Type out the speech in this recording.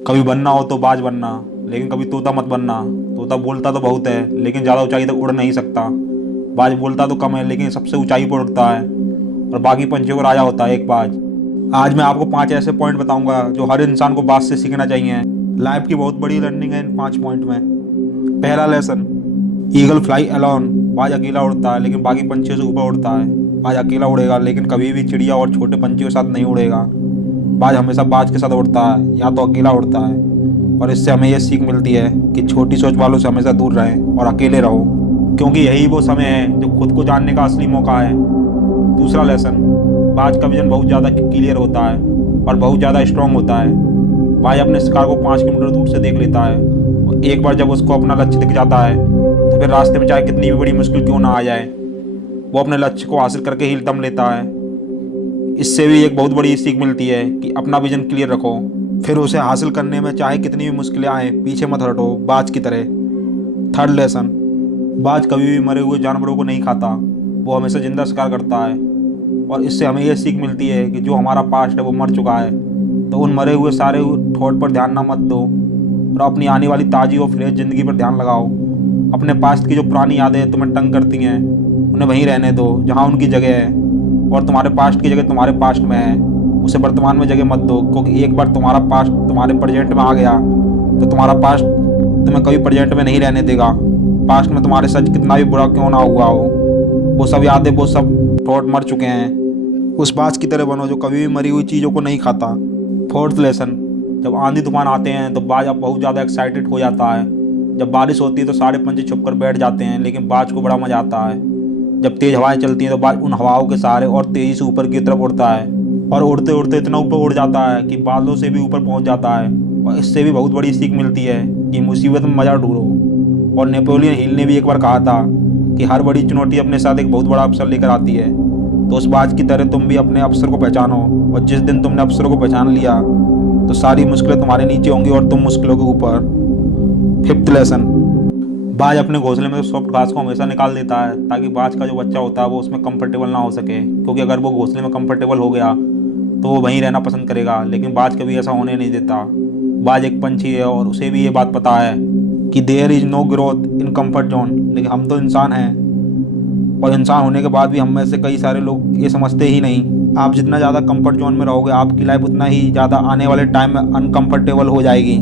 कभी बनना हो तो बाज बनना, लेकिन कभी तोता मत बनना। तोता बोलता तो बहुत है लेकिन ज़्यादा ऊंचाई तक उड़ नहीं सकता। बाज बोलता तो कम है लेकिन सबसे ऊंचाई पर उड़ता है और बाकी पंछियों को राजा होता है एक बाज। आज मैं आपको 5 ऐसे पॉइंट बताऊंगा जो हर इंसान को बाज से सीखना चाहिए। लाइफ की बहुत बड़ी लर्निंग है इन 5 पॉइंट में। पहला लेसन, ईगल फ्लाई अलोन। बाज अकेला उड़ता है लेकिन बाकी पंछियों से ऊपर उड़ता है। बाज अकेला उड़ेगा लेकिन कभी भी चिड़िया और छोटे पंछियों के साथ नहीं उड़ेगा। बाज हमेशा बाज के साथ उड़ता है या तो अकेला उड़ता है। और इससे हमें यह सीख मिलती है कि छोटी सोच वालों से हमेशा दूर रहें और अकेले रहो, क्योंकि यही वो समय है जो खुद को जानने का असली मौका है। दूसरा लेसन, बाज का विजन बहुत ज़्यादा क्लियर होता है और बहुत ज़्यादा स्ट्रांग होता है। बाज अपने शिकार को 5 किलोमीटर दूर से देख लेता है और एक बार जब उसको अपना लक्ष्य दिख जाता है तो फिर रास्ते में चाहे कितनी भी बड़ी मुश्किल क्यों ना आ जाए, वो अपने लक्ष्य को हासिल करके ही दम लेता है। इससे भी एक बहुत बड़ी सीख मिलती है कि अपना विजन क्लियर रखो, फिर उसे हासिल करने में चाहे कितनी भी मुश्किलें आए पीछे मत हटो, बाज की तरह। थर्ड लेसन, बाज कभी भी मरे हुए जानवरों को नहीं खाता, वो हमेशा जिंदा शिकार करता है। और इससे हमें यह सीख मिलती है कि जो हमारा पास्ट है वो मर चुका है, तो उन मरे हुए सारे थॉट पर ध्यान ना मत दो और अपनी आने वाली ताज़ी और फ्रेश ज़िंदगी पर ध्यान लगाओ। अपने पास्ट की जो पुरानी यादें तुम्हें तंग करती हैं उन्हें वहीं रहने दो जहाँ उनकी जगह है, और तुम्हारे पास्ट की जगह तुम्हारे पास्ट में है, उसे वर्तमान में जगह मत दो, क्योंकि एक बार तुम्हारा पास्ट तुम्हारे प्रेजेंट में आ गया तो तुम्हारा पास्ट तुम्हें कभी प्रेजेंट में नहीं रहने देगा। पास्ट में तुम्हारे सच कितना भी बुरा क्यों ना हुआ हो, वो सब यादें वो सब थॉट मर चुके हैं। उस बाज की तरह बनो जो कभी भी मरी हुई चीज़ों को नहीं खाता। फोर्थ लेसन, जब आंधी तूफान आते हैं तो बाज अब बहुत ज़्यादा एक्साइटेड हो जाता है। जब बारिश होती है तो सारे पंछी छुप कर बैठ जाते हैं, लेकिन बाज को बड़ा मजा आता है। जब तेज़ हवाएं चलती हैं तो बाज उन हवाओं के सहारे और तेज़ी से ऊपर की तरफ उड़ता है और उड़ते उड़ते इतना ऊपर उड़ जाता है कि बादलों से भी ऊपर पहुंच जाता है। और इससे भी बहुत बड़ी सीख मिलती है कि मुसीबत में मजा ढूंढो। और नेपोलियन हिल ने भी एक बार कहा था कि हर बड़ी चुनौती अपने साथ एक बहुत बड़ा अवसर लेकर आती है। तो उस बाज की तरह तुम भी अपने अवसर को पहचानो, और जिस दिन तुमने अवसरों को पहचान लिया तो सारी मुश्किलें तुम्हारे नीचे होंगी और तुम मुश्किलों के ऊपर। फिफ्थ लेसन, बाज अपने घोंसले में सॉफ्ट घास को हमेशा निकाल देता है ताकि बाज का जो बच्चा होता है वो उसमें कंफर्टेबल ना हो सके, क्योंकि अगर वो घोंसले में कंफर्टेबल हो गया तो वो वहीं रहना पसंद करेगा, लेकिन बाज कभी ऐसा होने नहीं देता। बाज एक पंछी है और उसे भी ये बात पता है कि there is no growth in comfort zone, लेकिन हम तो इंसान हैं और इंसान होने के बाद भी हम में से कई सारे लोग ये समझते ही नहीं। आप जितना ज़्यादा कंफर्ट जोन में रहोगे आपकी लाइफ उतना ही ज़्यादा आने वाले टाइम में अनकंफर्टेबल हो जाएगी।